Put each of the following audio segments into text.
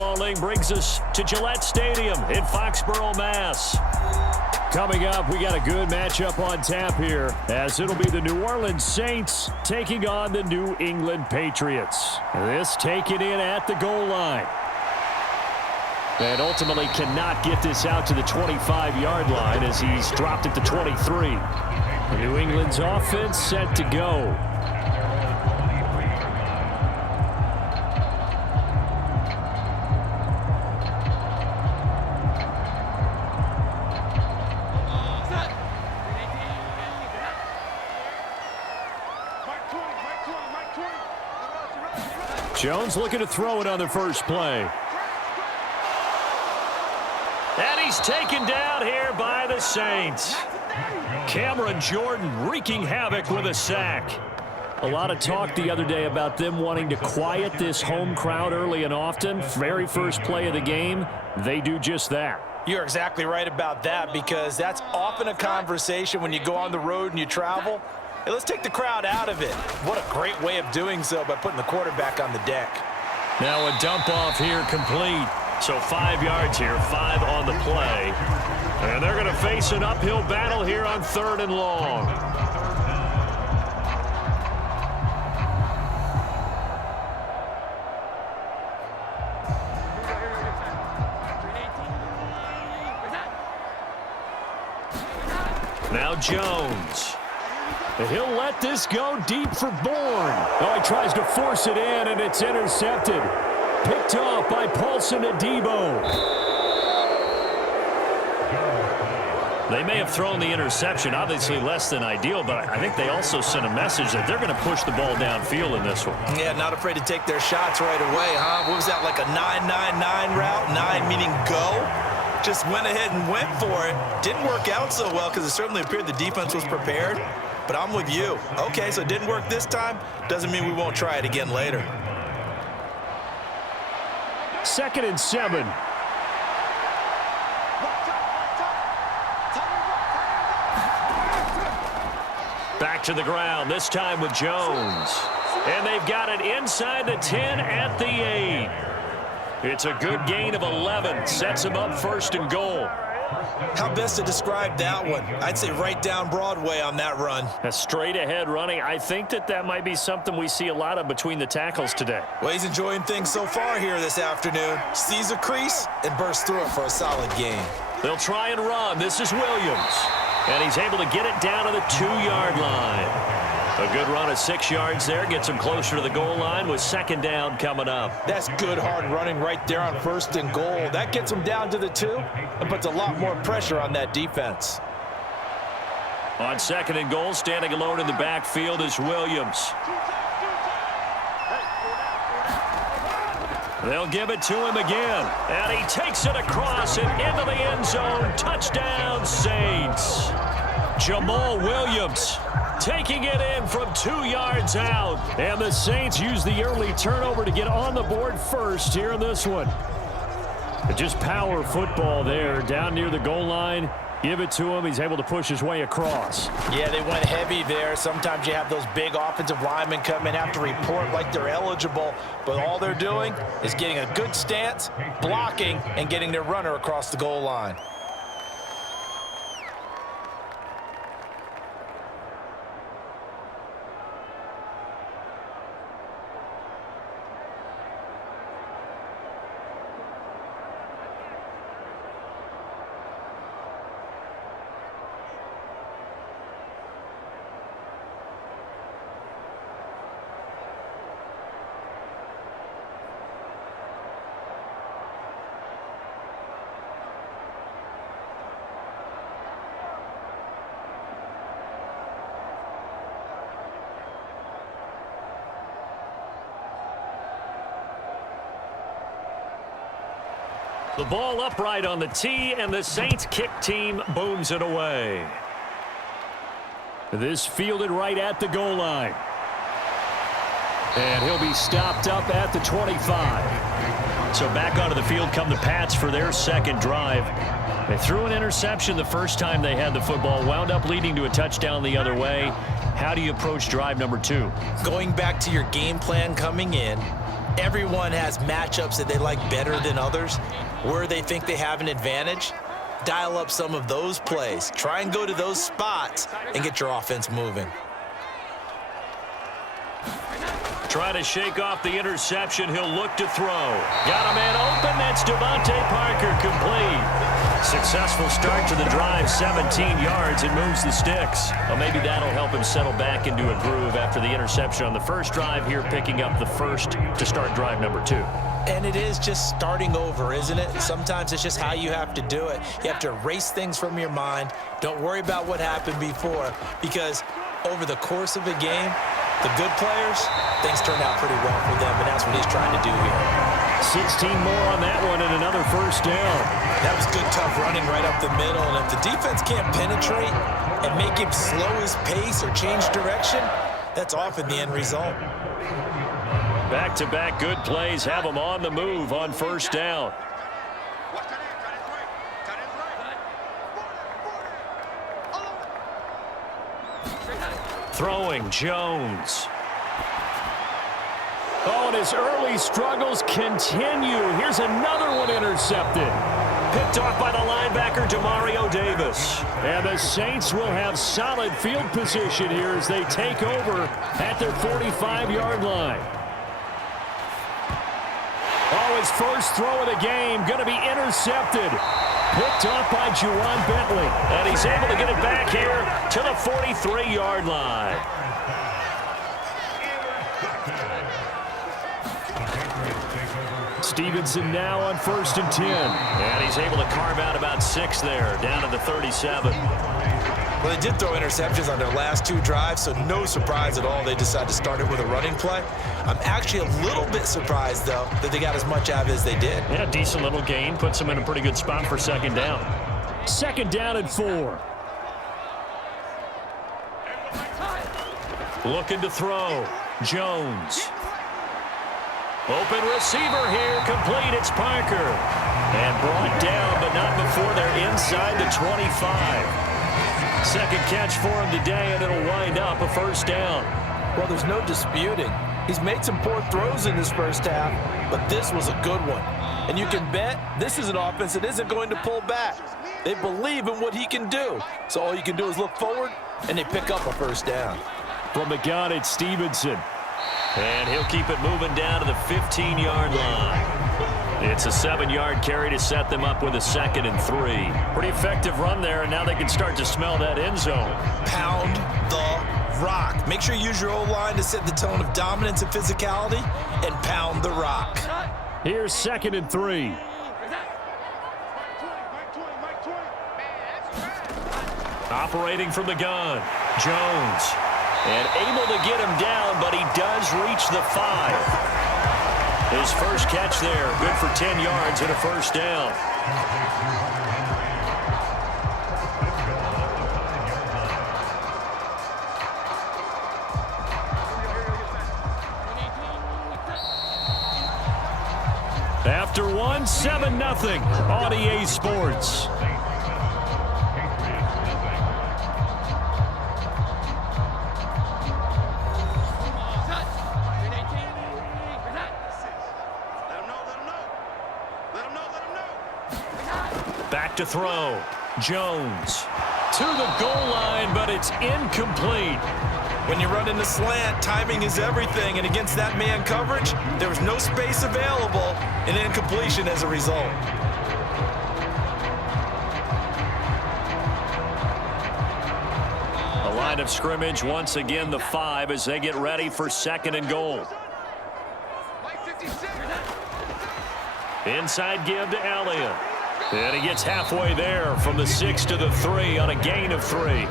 Bowling brings us to Gillette Stadium in Foxborough, Mass. Coming up, we got a good matchup on tap here, as it'll be the New Orleans Saints taking on the New England Patriots. This taken in at the goal line. And ultimately cannot get this out to the 25-yard line as he's dropped it to 23. New England's offense set to go. Jones looking to throw it on the first play. And he's taken down here by the Saints. Cameron Jordan wreaking havoc with a sack. A lot of talk the other day about them wanting to quiet this home crowd early and often. Very first play of the game, they do just that. You're exactly right about that, because that's often a conversation when you go on the road and you travel. Hey, let's take the crowd out of it. What a great way of doing so by putting the quarterback on the deck. Now a dump off here complete. So 5 yards here, 5 on the play. And they're going to face an uphill battle here on 3rd and long. Now Jones. And he'll let this go deep for Bourne. Oh, he tries to force it in, and it's intercepted. Picked off by Paulson Adebo. They may have thrown the interception, obviously less than ideal, but I think they also sent a message that they're going to push the ball downfield in this one. Yeah, not afraid to take their shots right away, huh? What was that, like a 9-9-9 route? 9 meaning go? Just went ahead and went for it. Didn't work out so well because it certainly appeared the defense was prepared. But I'm with you. Okay, so it didn't work this time. Doesn't mean we won't try it again later. 2nd and 7. Back to the ground, this time with Jones. And they've got it inside the 10 at the 8. It's a good gain of 11. Sets him up 1st and goal. How best to describe that one? I'd say right down Broadway on that run. A straight ahead running. I think that might be something we see a lot of between the tackles today. Well, he's enjoying things so far here this afternoon. Sees a crease and bursts through it for a solid gain. They'll try and run. This is Williams. And he's able to get it down to the 2-yard line. A good run of 6 yards there. Gets him closer to the goal line with 2nd down coming up. That's good hard running right there on 1st and goal. That gets him down to the 2 and puts a lot more pressure on that defense. On 2nd and goal, standing alone in the backfield is Williams. They'll give it to him again. And he takes it across and into the end zone. Touchdown, Saints. Jamal Williams taking it in from 2 yards out. And the Saints use the early turnover to get on the board first here in this one. Just power football there down near the goal line. Give it to him. He's able to push his way across. Yeah, they went heavy there. Sometimes you have those big offensive linemen come in, have to report like they're eligible. But all they're doing is getting a good stance, blocking, and getting their runner across the goal line. The ball upright on the tee, and the Saints kick team booms it away. This fielded right at the goal line. And he'll be stopped up at the 25. So back onto the field come the Pats for their 2nd drive. They threw an interception the first time they had the football, wound up leading to a touchdown the other way. How do you approach drive number 2? Going back to your game plan coming in, Everyone has matchups that they like better than others, where they think they have an advantage. Dial up some of those plays. Try and go to those spots and get your offense moving. Trying to shake off the interception. He'll look to throw. Got a man open. That's Devontae Parker, complete. Successful start to the drive, 17 yards. It moves the sticks. Well, maybe that'll help him settle back into a groove after the interception on the first drive here, picking up the first to start drive number 2. And it is just starting over, isn't it? Sometimes it's just how you have to do it. You have to erase things from your mind. Don't worry about what happened before, because over the course of a game, the good players, things turn out pretty well for them, and that's what he's trying to do here. 16 more on that one and another first down. That was good, tough running right up the middle, and if the defense can't penetrate and make him slow his pace or change direction, that's often the end result. Back-to-back good plays have them on the move on first down. Throwing, Jones. Oh, and his early struggles continue. Here's another one intercepted. Picked off by the linebacker, Demario Davis. And the Saints will have solid field position here as they take over at their 45-yard line. Oh, his first throw of the game going to be intercepted. Picked off by Juwan Bentley. And he's able to get it back here to the 43-yard line. Stevenson now on 1st and 10. And he's able to carve out about 6 there, down to the 37. Well, they did throw interceptions on their last 2 drives, so no surprise at all they decided to start it with a running play. I'm actually a little bit surprised, though, that they got as much out of it as they did. Yeah, decent little gain. Puts them in a pretty good spot for 2nd down. 2nd down and 4. Looking to throw. Jones. Open receiver here. Complete. It's Parker. And brought down, but not before they're inside the 25. Second catch for him today, and it'll wind up a first down. Well, there's no disputing. He's made some poor throws in this first half, but this was a good one. And you can bet this is an offense that isn't going to pull back. They believe in what he can do. So all you can do is look forward, and they pick up a first down. From the gun, it's Stevenson. And he'll keep it moving down to the 15-yard line. It's a 7-yard carry to set them up with a 2nd and 3. Pretty effective run there, and now they can start to smell that end zone. Pound the rock. Make sure you use your O-line to set the tone of dominance and physicality, and pound the rock. Here's 2nd and 3. Operating from the gun, Jones. And able to get him down, but he does reach the 5. His first catch there, good for 10 yards and a first down. After one, 7-0 on EA Sports. Back to throw. Jones to the goal line, but it's incomplete. When you run in the slant, timing is everything, and against that man coverage, there was no space available, and incompletion as a result. A line of scrimmage, once again the 5 as they get ready for 2nd and goal. Inside give to Elliott. And he gets halfway there from the 6 to the 3 on a gain of 3.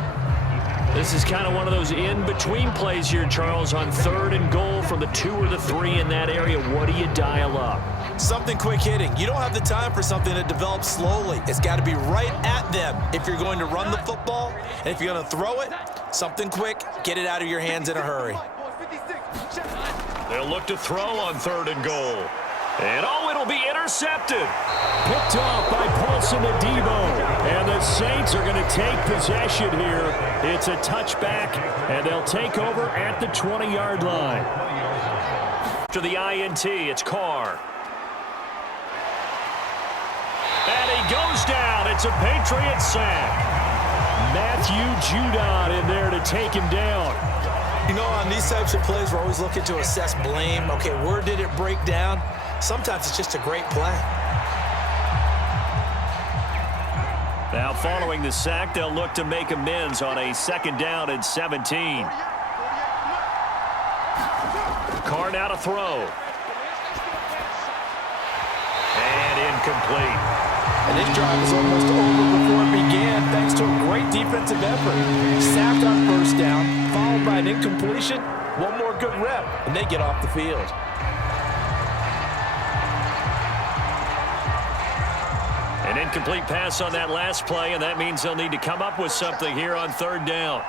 This is kind of one of those in-between plays here, Charles, on 3rd and goal from the 2 or the 3 in that area. What do you dial up? Something quick hitting. You don't have the time for something that develops slowly. It's got to be right at them if you're going to run the football. And if you're going to throw it, something quick, get it out of your hands in a hurry. They'll look to throw on 3rd and goal. And oh, it'll be intercepted. Picked off by Paulson Adebo. And the Saints are going to take possession here. It's a touchback, and they'll take over at the 20-yard line. after the INT. It's Carr. And he goes down. It's a Patriots sack. Matthew Judon in there to take him down. You know, on these types of plays, we're always looking to assess blame. Okay, where did it break down? Sometimes it's just a great play. Now following the sack, they'll look to make amends on a 2nd down and 17. Carr now to throw. And incomplete. And this drive is almost over before it began thanks to a great defensive effort. Sacked on 1st down, followed by an incompletion. One more good rep, and they get off the field. An incomplete pass on that last play, and that means they'll need to come up with something here on 3rd down.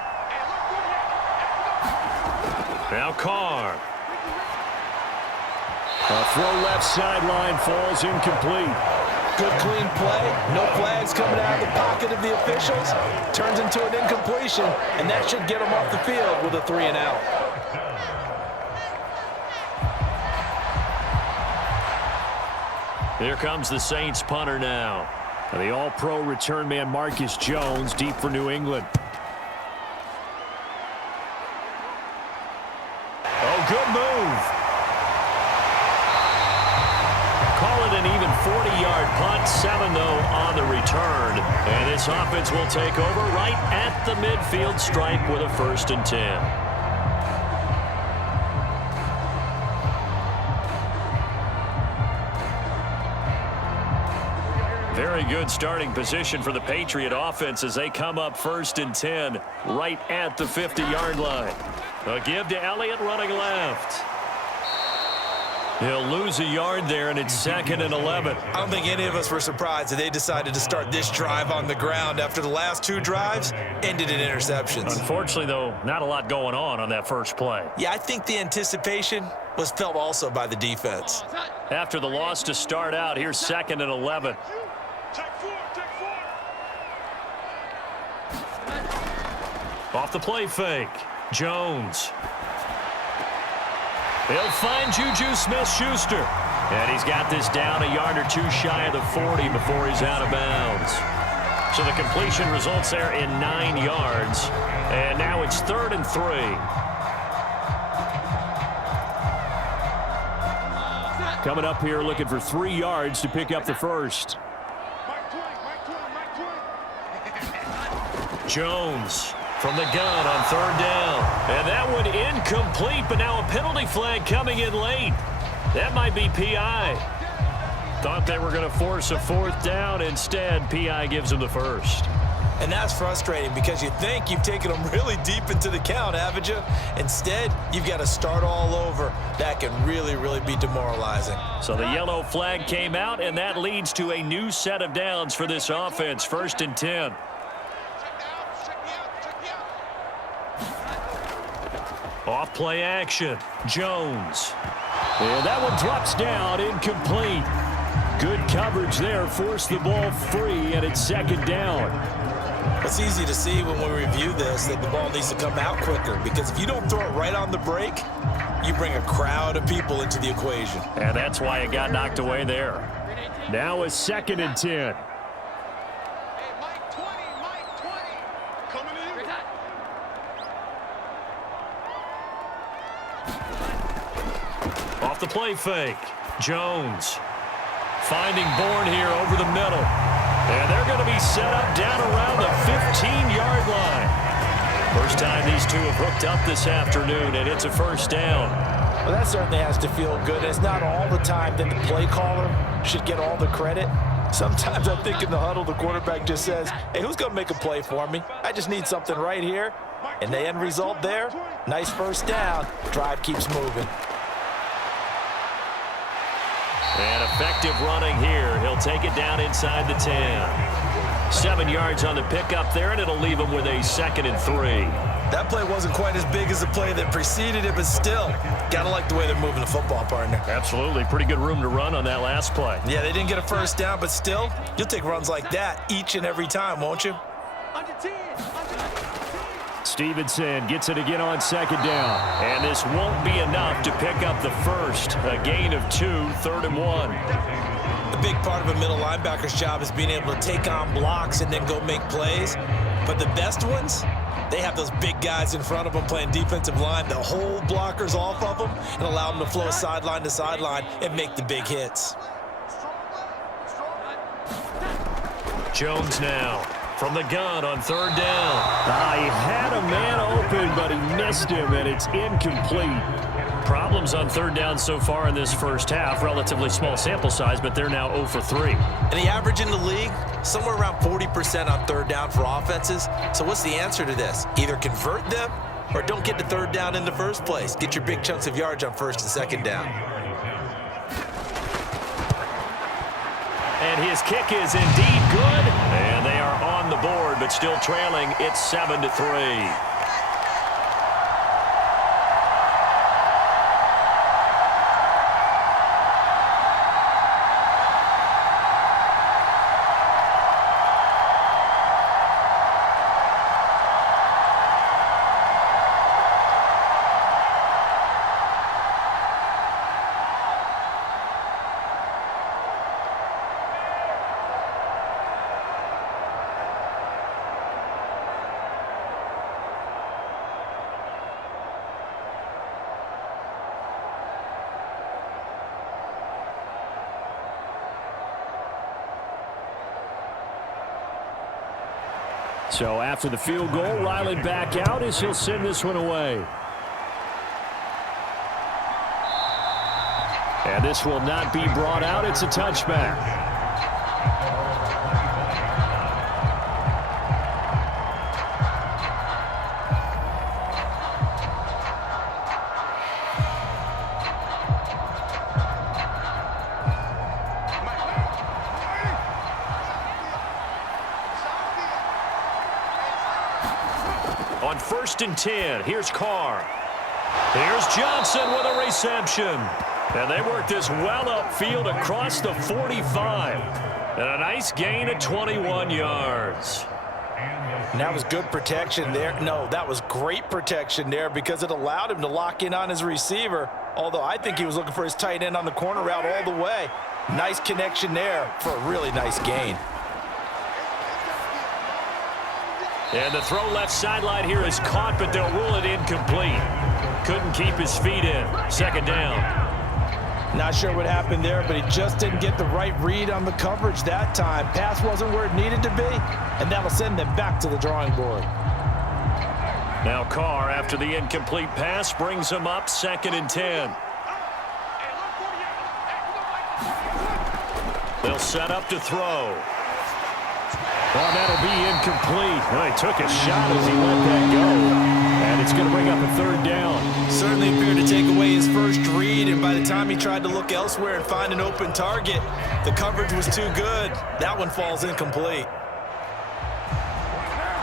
Now Carr. A throw left sideline falls incomplete. Good clean play. No flags coming out of the pocket of the officials. Turns into an incompletion, and that should get them off the field with a 3-and-out. Here comes the Saints punter now. The all-pro return man Marcus Jones deep for New England. Oh, good move. Call it an even 40-yard punt, 7 though on the return. And this offense will take over right at the midfield stripe with a 1st and 10. Very good starting position for the Patriot offense as they come up 1st and 10 right at the 50-yard line. A give to Elliott running left. He'll lose a yard there, and it's 2nd and 11. I don't think any of us were surprised that they decided to start this drive on the ground after the last 2 drives ended in interceptions. Unfortunately, though, not a lot going on that first play. Yeah, I think the anticipation was felt also by the defense. After the loss to start out, here's 2nd and 11. Off the play fake. Jones. He'll find Juju Smith-Schuster. And he's got this down a yard or 2 shy of the 40 before he's out of bounds. So the completion results there in 9 yards. And now it's 3rd and 3. Coming up here looking for 3 yards to pick up the first. Jones from the gun on 3rd down. And that one incomplete, but now a penalty flag coming in late. That might be P.I. Thought they were going to force a 4th down. Instead, P.I. gives them the first. And that's frustrating because you think you've taken them really deep into the count, haven't you? Instead, you've got to start all over. That can really, really be demoralizing. So the yellow flag came out, and that leads to a new set of downs for this offense. 1st and 10. Off play action. Jones. And that one drops down, incomplete. Good coverage there, forced the ball free, and it's 2nd down. It's easy to see when we review this that the ball needs to come out quicker because if you don't throw it right on the break, you bring a crowd of people into the equation. And that's why it got knocked away there. Now a 2nd and 10. Off the play fake. Jones finding Bourne here over the middle. And they're going to be set up down around the 15-yard line. First time these two have hooked up this afternoon, and it's a 1st down. Well, that certainly has to feel good. It's not all the time that the play caller should get all the credit. Sometimes I think in the huddle, the quarterback just says, hey, who's going to make a play for me? I just need something right here. And the end result there, nice 1st down. Drive keeps moving. And effective running here. He'll take it down inside the 10. 7 yards on the pickup there, and it'll leave him with a 2nd and 3. That play wasn't quite as big as the play that preceded it, but still, gotta like the way they're moving the football, partner. Absolutely. Pretty good room to run on that last play. Yeah, they didn't get a 1st down, but still, you'll take runs like that each and every time, won't you? Stevenson gets it again on second down. And this won't be enough to pick up the first. A gain of 2, 3rd and 1. A big part of a middle linebacker's job is being able to take on blocks and then go make plays. But the best ones, they have those big guys in front of them playing defensive line that hold blockers off of them and allow them to flow sideline to sideline and make the big hits. Jones now from the gun on 3rd down. He had a man open, but he missed him, and it's incomplete. Problems on 3rd down so far in this first half. Relatively small sample size, but they're now 0 for 3. And the average in the league, somewhere around 40% on 3rd down for offenses. So what's the answer to this? Either convert them or don't get to 3rd down in the first place. Get your big chunks of yards on 1st and 2nd down. And his kick is indeed good. And they are on the board, but still trailing. It's 7-3. So after the field goal, Riley back out as he'll send this one away. And this will not be brought out. It's a touchback. On 1st and 10, here's Carr. Here's Johnson with a reception. And they work this well upfield across the 45. And a nice gain of 21 yards. And that was good protection there. No, that was great protection there because it allowed him to lock in on his receiver. Although I think he was looking for his tight end on the corner route all the way. Nice connection there for a really nice gain. And the throw left sideline here is caught, but they'll rule it incomplete. Couldn't keep his feet in. 2nd down. Not sure what happened there, but he just didn't get the right read on the coverage that time. Pass wasn't where it needed to be, and that'll send them back to the drawing board. Now Carr, after the incomplete pass, brings him up 2nd and 10. They'll set up to throw. Well, that'll be incomplete. Well, he took a shot as he let that go. And it's going to bring up a 3rd down. Certainly appeared to take away his first read, and by the time he tried to look elsewhere and find an open target, the coverage was too good. That one falls incomplete.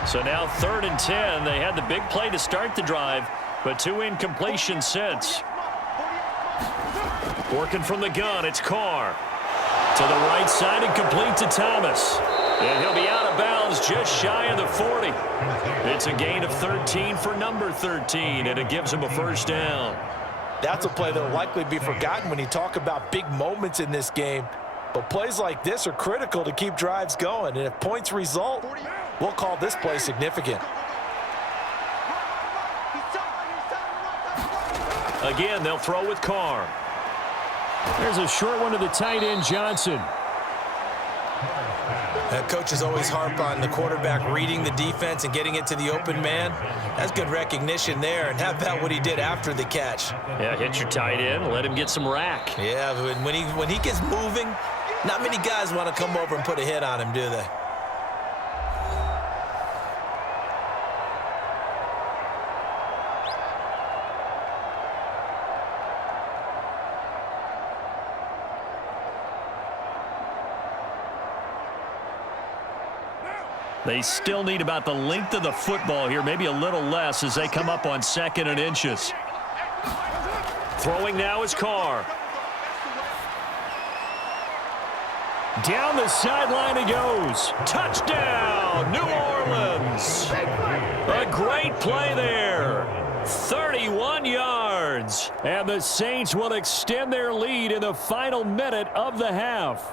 So now 3rd and 10. They had the big play to start the drive, but 2 incompletions since. Working from the gun, it's Carr. To the right side and complete to Thomas. And he'll be out of bounds just shy of the 40. It's a gain of 13 for number 13, and it gives him a 1st down. That's a play that will likely be forgotten when you talk about big moments in this game. But plays like this are critical to keep drives going, and if points result, we'll call this play significant. Again, they'll throw with Carr. There's a short one to the tight end, Johnson. Coaches always harp on the quarterback reading the defense and getting it to the open man. That's good recognition there. And how about what he did after the catch? Yeah, hit your tight end, let him get some rack. Yeah, when he gets moving, not many guys want to come over and put a hit on him, do they? They still need about the length of the football here, maybe a little less as they come up on 2nd and inches. Throwing now is Carr. Down the sideline he goes. Touchdown, New Orleans. A great play there. 31 yards. And the Saints will extend their lead in the final minute of the half.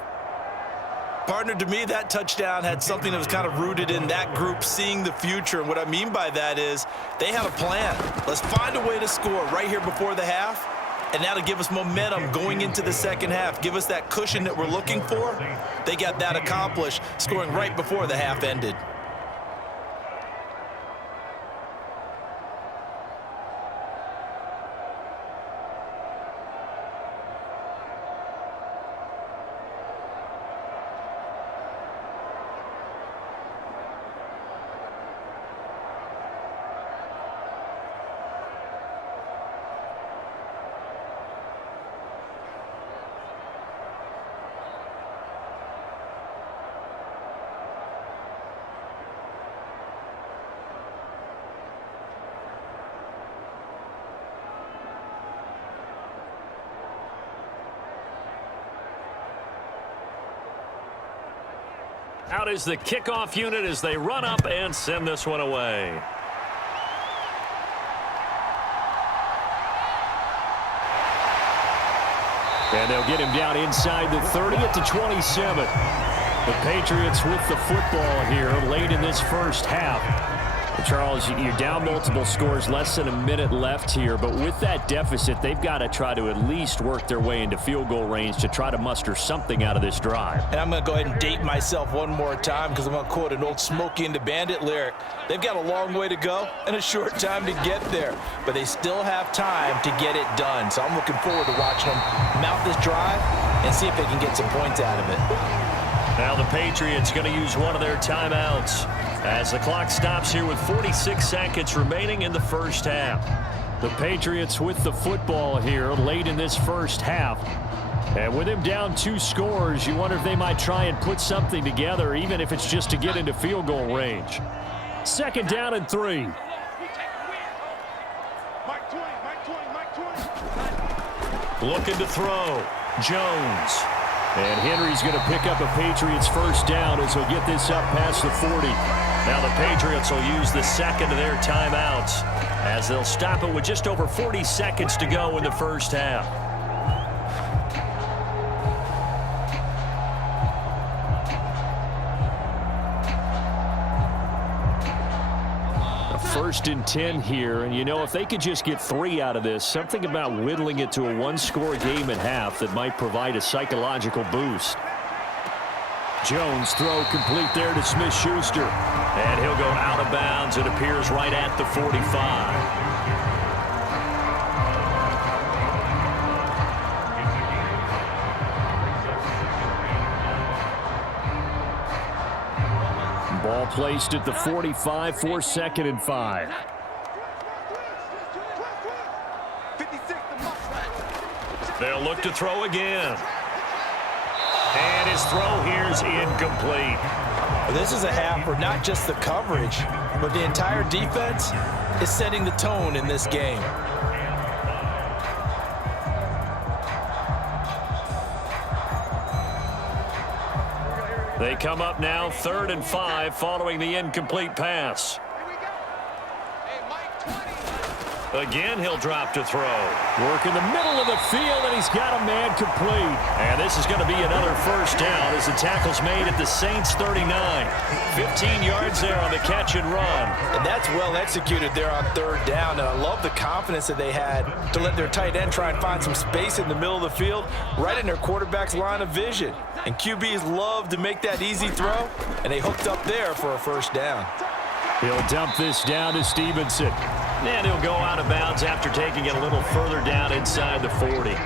Partner, to me, that touchdown had something that was kind of rooted in that group seeing the future. And what I mean by that is they had a plan. Let's find a way to score right here before the half. And that'll give us momentum going into the second half. Give us that cushion that we're looking for. They got that accomplished, scoring right before the half ended. Out is the kickoff unit as they run up and send this one away. And they'll get him down inside the 30 at the 27. The Patriots with the football here late in this first half. Charles, you're down multiple scores, less than a minute left here, but with that deficit, they've got to try to at least work their way into field goal range to try to muster something out of this drive. And I'm going to go ahead and date myself one more time because I'm going to quote an old Smokey and the Bandit lyric. They've got a long way to go and a short time to get there, but they still have time to get it done. So I'm looking forward to watching them mount this drive and see if they can get some points out of it. Now the Patriots going to use one of their timeouts as the clock stops here with 46 seconds remaining in the first half. The Patriots with the football here late in this first half. And with him down 2 scores, you wonder if they might try and put something together, even if it's just to get into field goal range. Second down and 3. Looking to throw. Jones. And Henry's going to pick up a Patriots first down as he'll get this up past the 40. Now the Patriots will use the second of their timeouts as they'll stop it with just over 40 seconds to go in the first half. First and 10 here, and you know, if they could just get 3 out of this, something about whittling it to a 1-score game at half that might provide a psychological boost. Jones throw complete there to Smith-Schuster, and he'll go out of bounds. It appears right at the 45. Ball placed at the 45 for 2nd and 5. They'll look to throw again. And his throw here is incomplete. This is a half where not just the coverage, but the entire defense is setting the tone in this game. They come up now 3rd and 5 following the incomplete pass. Again, he'll drop to throw. Work in the middle of the field, and he's got a man complete. And this is going to be another first down as the tackle's made at the Saints 39. 15 yards there on the catch and run. And that's well executed there on 3rd down. And I love the confidence that they had to let their tight end try and find some space in the middle of the field, right in their quarterback's line of vision. And QBs love to make that easy throw, and they hooked up there for a first down. He'll dump this down to Stevenson. And he'll go out of bounds after taking it a little further down inside the 40.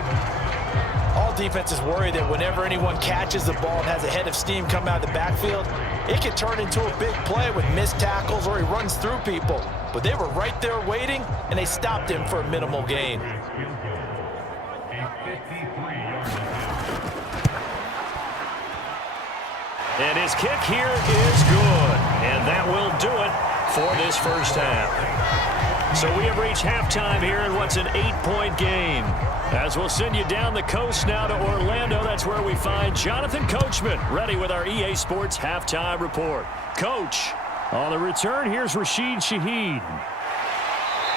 All defenses worry that whenever anyone catches the ball and has a head of steam come out of the backfield, it can turn into a big play with missed tackles or he runs through people. But they were right there waiting, and they stopped him for a minimal gain. And his kick here is good. And that will do it for this first half. So we have reached halftime here in what's an 8-point game. As we'll send you down the coast now to Orlando, that's where we find Jonathan Coachman, ready with our EA Sports Halftime Report. Coach, on the return, here's Rashid Shaheed.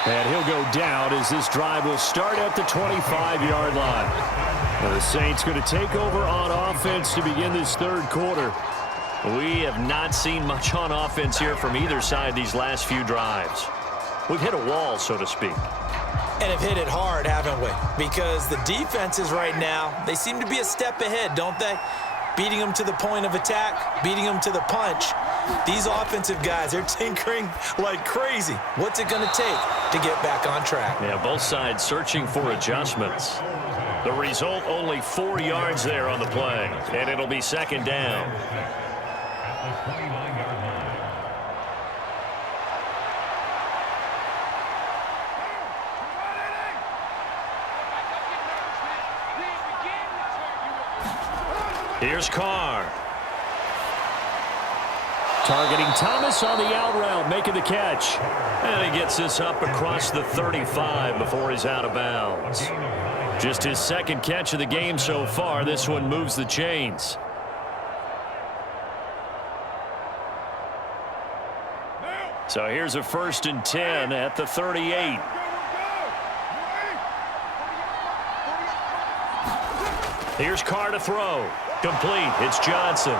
And he'll go down as this drive will start at the 25-yard line. And the Saints going to take over on offense to begin this third quarter. We have not seen much on offense here from either side these last few drives. We've hit a wall, so to speak. And have hit it hard, haven't we? Because the defenses right now, they seem to be a step ahead, don't they? Beating them to the point of attack, beating them to the punch. These offensive guys, they're tinkering like crazy. What's it going to take to get back on track? Yeah, both sides searching for adjustments. The result, only 4 yards there on the play. And it'll be second down. Here's Carr. Targeting Thomas on the out route, making the catch. And he gets this up across the 35 before he's out of bounds. Just his second catch of the game so far. This one moves the chains. So here's a 1st and 10 at the 38. Here's Carr to throw. Complete. It's Johnson.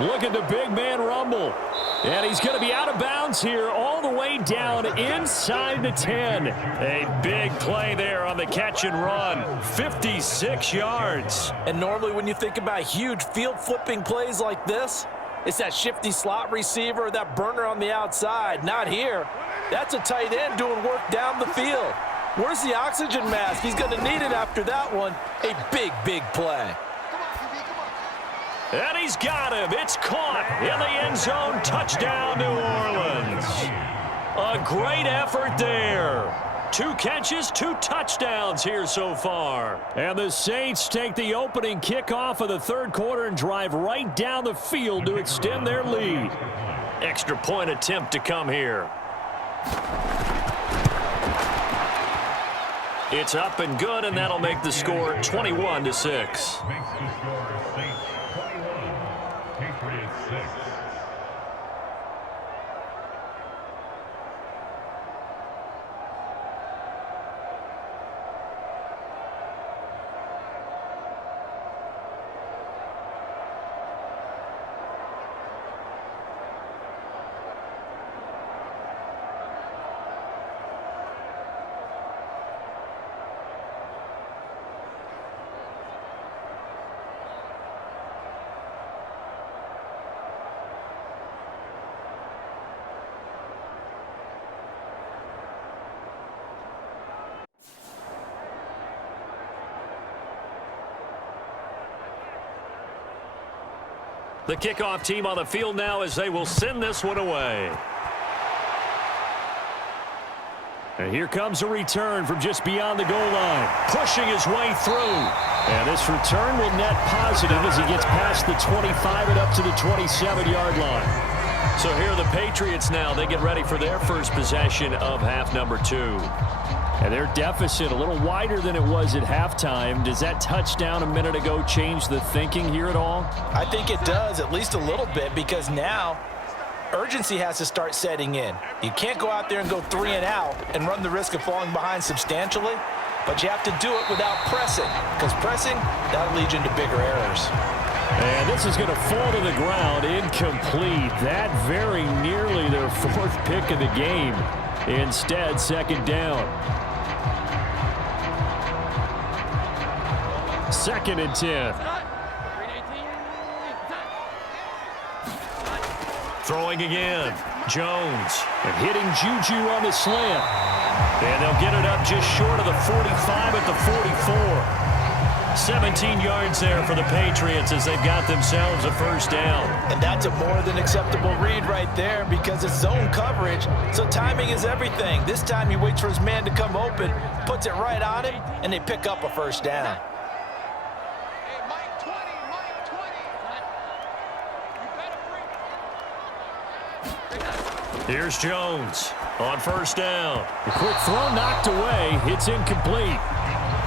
Look at the big man rumble. And he's going to be out of bounds here all the way down inside the 10. A big play there on the catch and run. 56 yards. And normally when you think about huge field flipping plays like this, it's that shifty slot receiver or that burner on the outside. Not here. That's a tight end doing work down the field. Where's the oxygen mask? He's going to need it after that one. A big, big play. And he's got him. It's caught in the end zone. Touchdown, New Orleans. A great effort there. 2 catches, 2 touchdowns here so far. And the Saints take the opening kickoff of the third quarter and drive right down the field to extend their lead. Extra point attempt to come here. It's up and good, and that'll make the score 21-6. Makes the score Saints 21, Patriots 6. The kickoff team on the field now as they will send this one away. And here comes a return from just beyond the goal line. Pushing his way through. And this return will net positive as he gets past the 25 and up to the 27-yard line. So here are the Patriots now. They get ready for their first possession of half number 2. And their deficit a little wider than it was at halftime. Does that touchdown a minute ago change the thinking here at all? I think it does, at least a little bit, because now urgency has to start setting in. You can't go out there and go 3 and out and run the risk of falling behind substantially, but you have to do it without pressing, because pressing, that'll lead you into bigger errors. And this is going to fall to the ground, incomplete. That very nearly their 4th pick of the game. Instead, second down. 2nd and 10. Throwing again. Jones. And hitting Juju on the slant. And they'll get it up just short of the 45 at the 44. 17 yards there for the Patriots as they've got themselves a first down. And that's a more than acceptable read right there because it's zone coverage, so timing is everything. This time he waits for his man to come open, puts it right on him, and they pick up a first down. Here's Jones on first down. The quick throw knocked away. It's incomplete.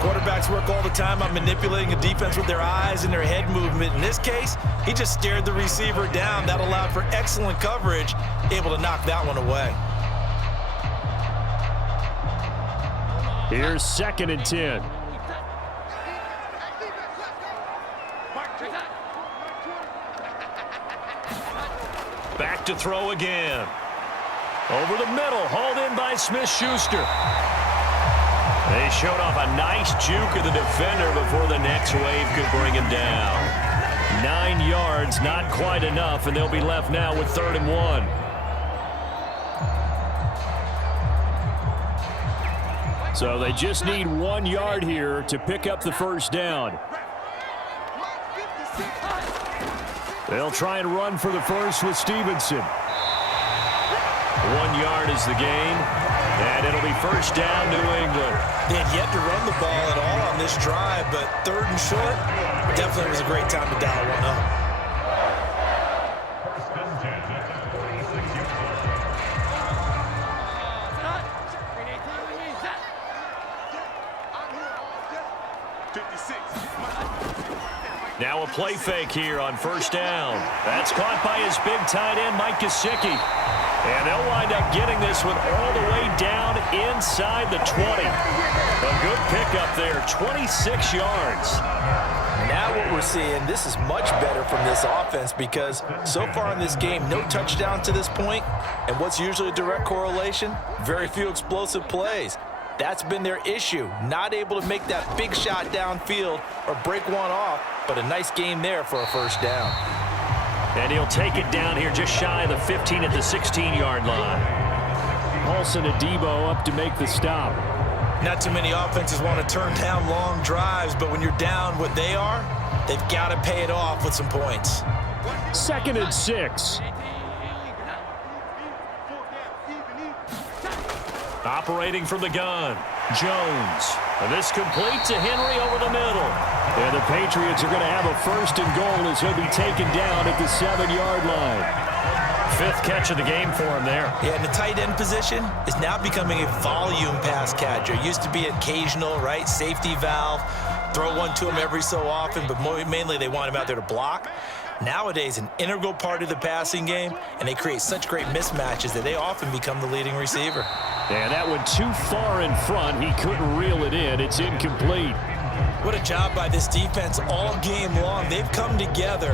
Quarterbacks work all the time on manipulating a defense with their eyes and their head movement. In this case, he just stared the receiver down. That allowed for excellent coverage, able to knock that one away. Here's 2nd and 10. Back to throw again. Over the middle, hauled in by Smith-Schuster. They showed off a nice juke of the defender before the next wave could bring him down. 9 yards, not quite enough, and they'll be left now with 3rd and 1. So they just need 1 yard here to pick up the first down. They'll try and run for the first with Stevenson. 1 yard is the gain, and it'll be first down, New England. They had yet to run the ball at all on this drive, but 3rd and short, definitely was a great time to dial one up. First and 10 at the 46-yard line. Now a play fake here on first down. That's caught by his big tight end, Mike Gesicki. And they'll wind up getting this one all the way down inside the 20. A good pickup there, 26 yards. Now what we're seeing, this is much better from this offense because so far in this game, no touchdown to this point. And what's usually a direct correlation? Very few explosive plays. That's been their issue, not able to make that big shot downfield or break one off, but a nice game there for a first down. And he'll take it down here just shy of the 15 at the 16-yard line. Paulson Adebo up to make the stop. Not too many offenses want to turn down long drives, but when you're down what they are, they've got to pay it off with some points. 2nd and 6. Operating from the gun, Jones. And this complete to Henry over the middle. And the Patriots are going to have a 1st and goal as he'll be taken down at the 7-yard line. 5th catch of the game for him there. Yeah, and the tight end position is now becoming a volume pass catcher. Used to be occasional, right? Safety valve. Throw one to him every so often, but mainly they want him out there to block. Nowadays, an integral part of the passing game, and they create such great mismatches that they often become the leading receiver. And that one too far in front. He couldn't reel it in. It's incomplete. What a job by this defense all game long. They've come together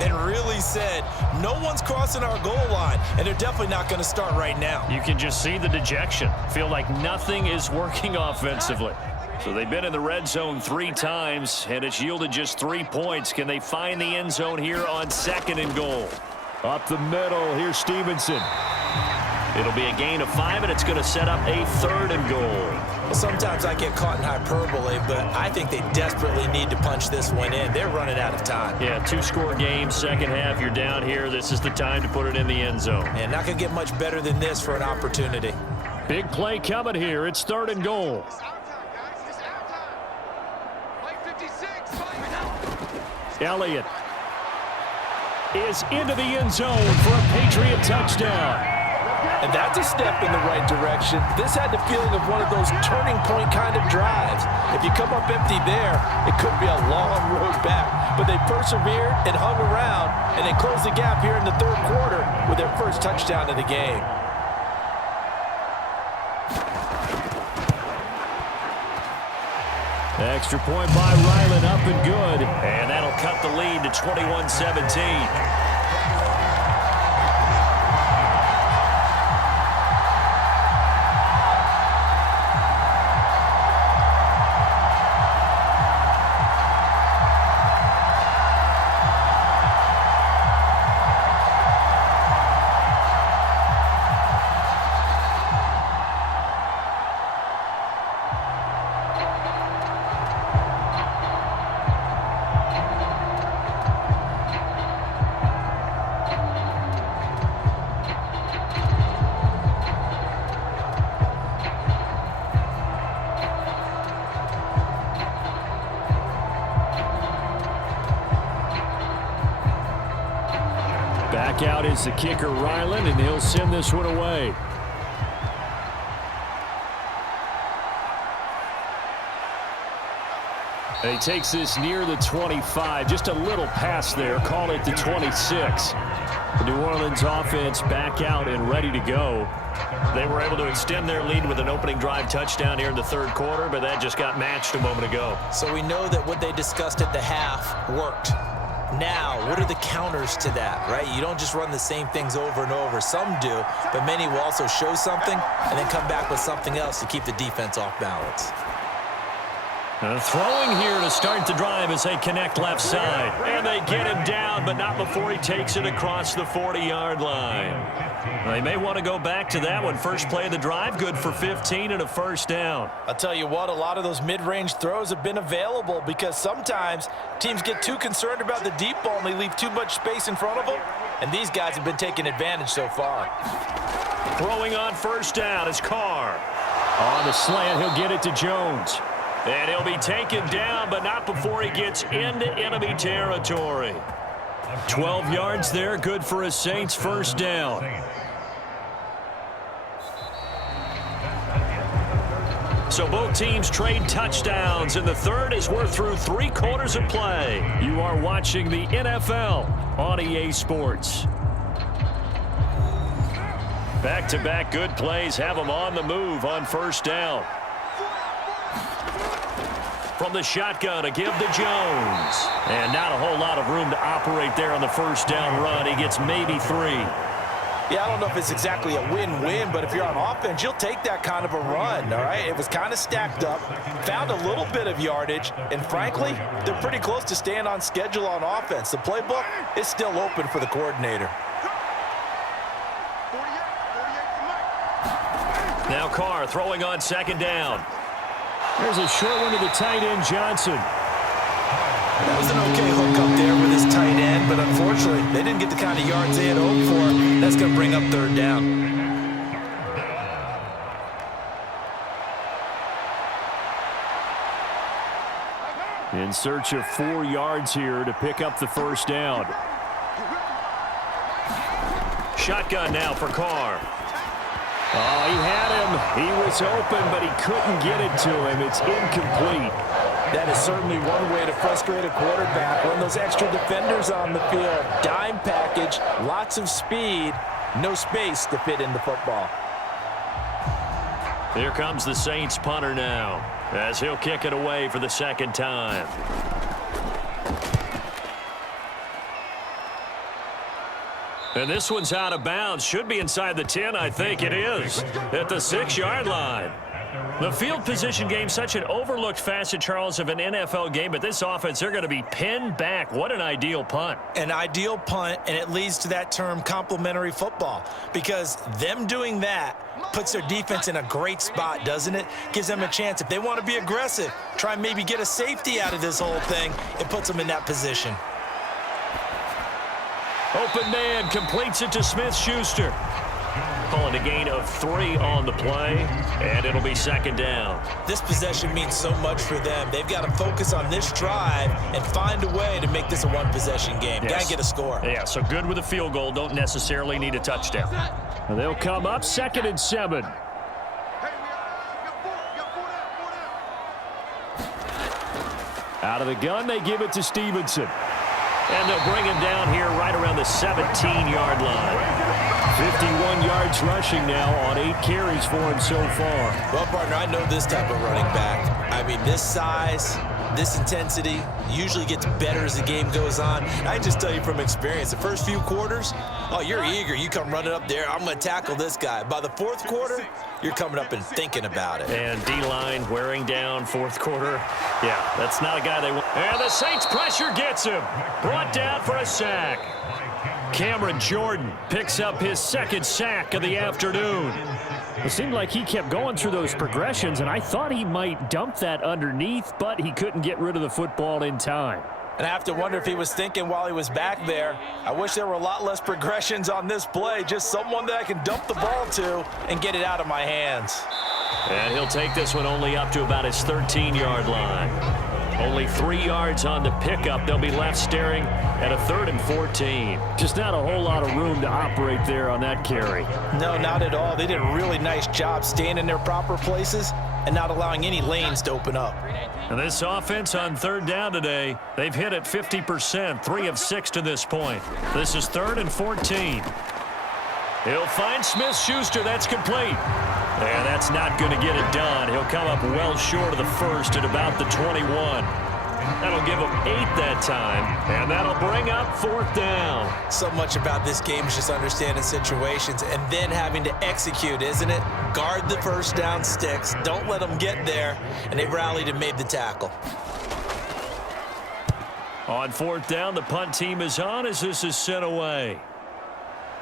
and really said, no one's crossing our goal line, and they're definitely not going to start right now. You can just see the dejection. Feel like nothing is working offensively. So they've been in the red zone 3 times, and it's yielded just 3 points. Can they find the end zone here on 2nd and goal? Up the middle, here's Stevenson. It'll be a gain of 5, and it's going to set up a 3rd and goal. Well, sometimes I get caught in hyperbole, but I think they desperately need to punch this one in. They're running out of time. Yeah, 2-score game, second half, you're down here. This is the time to put it in the end zone. And not going to get much better than this for an opportunity. Big play coming here. It's 3rd and goal. Elliott is into the end zone for a Patriot touchdown. And that's a step in the right direction. This had the feeling of one of those turning point kind of drives. If you come up empty there, it could be a long road back. But they persevered and hung around, and they closed the gap here in the 3rd quarter with their first touchdown of the game. Extra point by Ryland, up and good. And that'll cut the lead to 21-17. Back out is the kicker, Ryland, and he'll send this one away. And he takes this near the 25. Just a little pass there. Call it the 26. The New Orleans offense back out and ready to go. They were able to extend their lead with an opening drive touchdown here in the third quarter, but that just got matched a moment ago. So we know that what they discussed at the half worked. Now, what are the counters to that, right? You don't just run the same things over and over. Some do, but many will also show something and then come back with something else to keep the defense off balance. Throwing here to start the drive as they connect left side. And they get him down, but not before he takes it across the 40-yard line. They may want to go back to that one. First play of the drive, good for 15 and a first down. I'll tell you what, a lot of those mid-range throws have been available because sometimes teams get too concerned about the deep ball and they leave too much space in front of them. And these guys have been taking advantage so far. Throwing on first down is Carr. On the slant, he'll get it to Jones. And he'll be taken down, but not before he gets into enemy territory. 12 yards there, good for a Saints first down. So both teams trade touchdowns, and the third as we're through 3 quarters of play. You are watching the NFL on EA Sports. Back-to-back good plays have them on the move on first down. From the shotgun to give to Jones. And not a whole lot of room to operate there on the first down run. He gets maybe 3. Yeah, I don't know if it's exactly a win-win, but if you're on offense, you'll take that kind of a run, all right? It was kind of stacked up, found a little bit of yardage, and frankly, they're pretty close to staying on schedule on offense. The playbook is still open for the coordinator. Now Carr throwing on second down. There's a short one to the tight end, Johnson. That was an okay hook up there with his tight end, but unfortunately, they didn't get the kind of yards they had hoped for. That's going to bring up third down. In search of 4 yards here to pick up the first down. Shotgun now for Carr. Oh, he had him. He was open, but he couldn't get it to him. It's incomplete. That is certainly one way to frustrate a quarterback. Run those extra defenders on the field. Dime package, lots of speed, no space to fit in the football. Here comes the Saints punter now, as he'll kick it away for the second time. And this one's out of bounds. Should be inside the 10, I think it is, at the 6-yard line. The field position game, such an overlooked facet, Charles, of an NFL game, but this offense, they're going to be pinned back. What an ideal punt. An ideal punt, and it leads to that term complementary football, because them doing that puts their defense in a great spot, doesn't it? Gives them a chance. If they want to be aggressive, try and maybe get a safety out of this whole thing, it puts them in that position. Open man completes it to Smith-Schuster. Calling a gain of 3 on the play, and it'll be second down. This possession means so much for them. They've got to focus on this drive and find a way to make this a one-possession game. Yes. Got to get a score. Yeah, so good with a field goal. Don't necessarily need a touchdown. And they'll come up 2nd and 7. Out of the gun, they give it to Stevenson. And they'll bring him down here right around the 17-yard line. 51 yards rushing now on 8 carries for him so far. Well, partner, I know this type of running back. I mean, this size, this intensity usually gets better as the game goes on. I just tell you from experience, the first few quarters, oh, you're eager. You come running up there, I'm going to tackle this guy. By the 4th quarter, you're coming up and thinking about it. And D-line wearing down 4th quarter. Yeah, that's not a guy they want. And the Saints pressure gets him. Brought down for a sack. Cameron Jordan picks up his 2nd sack of the afternoon. It seemed like he kept going through those progressions, and I thought he might dump that underneath, but he couldn't get rid of the football in time. And I have to wonder if he was thinking while he was back there, I wish there were a lot less progressions on this play, just someone that I can dump the ball to and get it out of my hands. And he'll take this one only up to about his 13-yard line. Only 3 yards on the pickup. They'll be left staring at a 3rd and 14. Just not a whole lot of room to operate there on that carry. No, not at all. They did a really nice job staying in their proper places and not allowing any lanes to open up. And this offense on 3rd down today, they've hit it 50%, 3 of 6 to this point. This is 3rd and 14. He'll find Smith-Schuster. That's complete. And that's not going to get it done. He'll come up well short of the first at about the 21. That'll give him 8 that time, and that'll bring up 4th down. So much about this game is just understanding situations and then having to execute, isn't it? Guard the first down sticks. Don't let them get there, and they rallied and made the tackle. On 4th down, the punt team is on as this is sent away.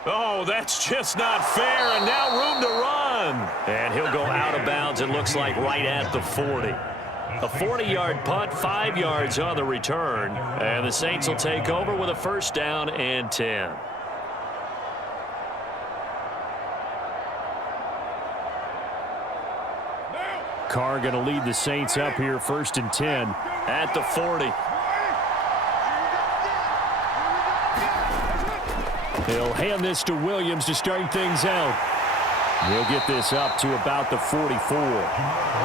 Oh, that's just not fair, and now room to run. And he'll go out of bounds, it looks like, right at the 40. A 40-yard punt, 5 yards on the return, and the Saints will take over with a 1st down and 10. Carr going to lead the Saints up here, 1st and 10 at the 40. He'll hand this to Williams to start things out. He'll get this up to about the 44.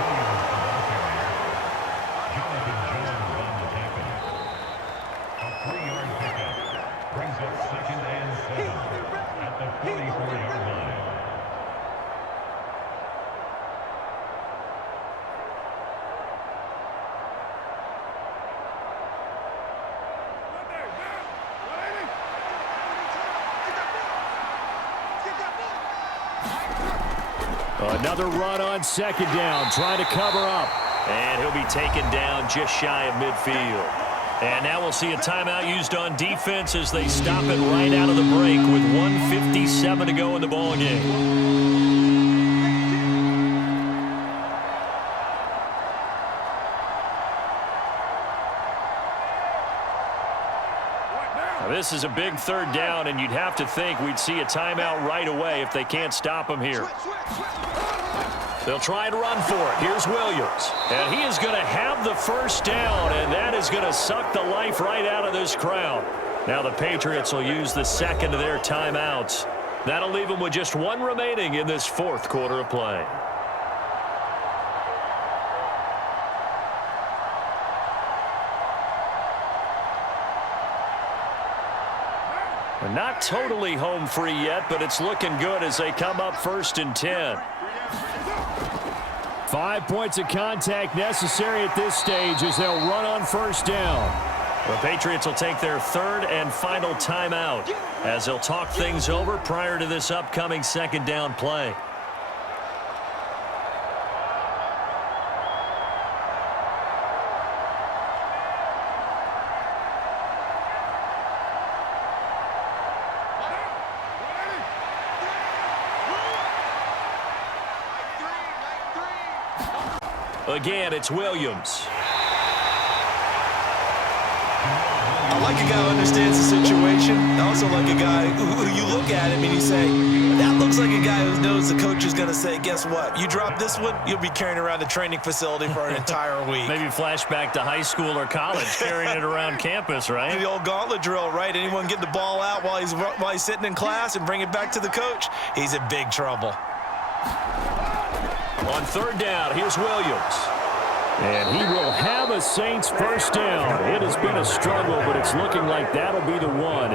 Another run on 2nd down, trying to cover up. And he'll be taken down just shy of midfield. And now we'll see a timeout used on defense as they stop it right out of the break with 1:57 to go in the ball game. This is a big 3rd down, and you'd have to think we'd see a timeout right away if they can't stop him here. They'll try and run for it. Here's Williams. And he is going to have the 1st down, and that is going to suck the life right out of this crowd. Now the Patriots will use the 2nd of their timeouts. That'll leave them with just 1 remaining in this 4th quarter of play. Not totally home free yet, but it's looking good as they come up 1st and 10. 5 points of contact necessary at this stage as they'll run on 1st down. The Patriots will take their 3rd and final timeout as they'll talk things over prior to this upcoming 2nd down play. Again, it's Williams. I like a guy who understands the situation. I also like a guy who you look at him and you say, that looks like a guy who knows the coach is going to say, guess what? You drop this one, you'll be carrying around the training facility for an entire week. Maybe flashback to high school or college, carrying it around campus, right? The old gauntlet drill, right? Anyone get the ball out while he's sitting in class and bring it back to the coach, he's in big trouble. On 3rd down, here's Williams. And he will have a Saints 1st down. It has been a struggle, but it's looking like that'll be the one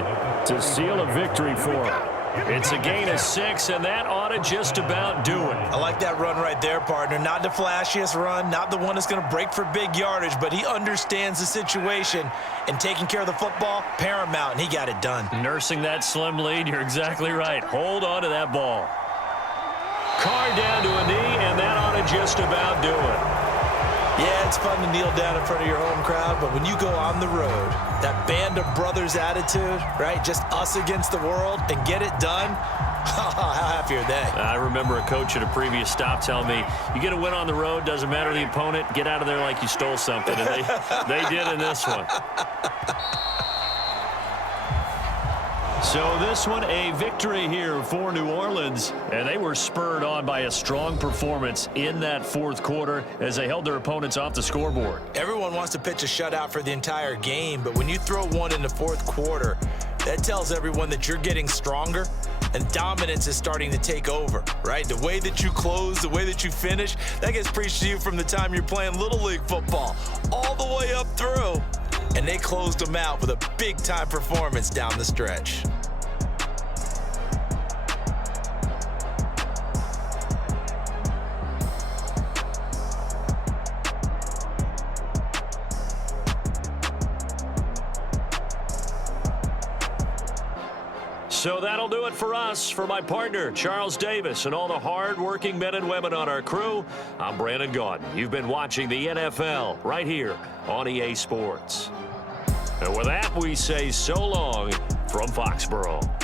to seal a victory for him. It's a gain of 6, and that ought to just about do it. I like that run right there, partner. Not the flashiest run, not the one that's going to break for big yardage, but he understands the situation, and taking care of the football, paramount, and he got it done. Nursing that slim lead, you're exactly right. Hold on to that ball. Carr down to a knee, and that ought to just about do it. Yeah, it's fun to kneel down in front of your home crowd, but when you go on the road, that band of brothers attitude, right, just us against the world, and get it done, how happy are they? I remember a coach at a previous stop telling me, you get a win on the road, doesn't matter the opponent, get out of there like you stole something, and they did in this one. So this one a victory here for New Orleans, and they were spurred on by a strong performance in that fourth quarter as they held their opponents off the scoreboard. Everyone wants to pitch a shutout for the entire game, but when you throw one in the fourth quarter, that tells everyone that you're getting stronger and dominance is starting to take over, right? The way that you close, the way that you finish, that gets preached to you from the time you're playing Little League football all the way up through. And they closed them out with a big-time performance down the stretch. So that'll do it for us. For my partner, Charles Davis, and all the hard-working men and women on our crew, I'm Brandon Gaudin. You've been watching the NFL right here on EA Sports. And with that, we say so long from Foxborough.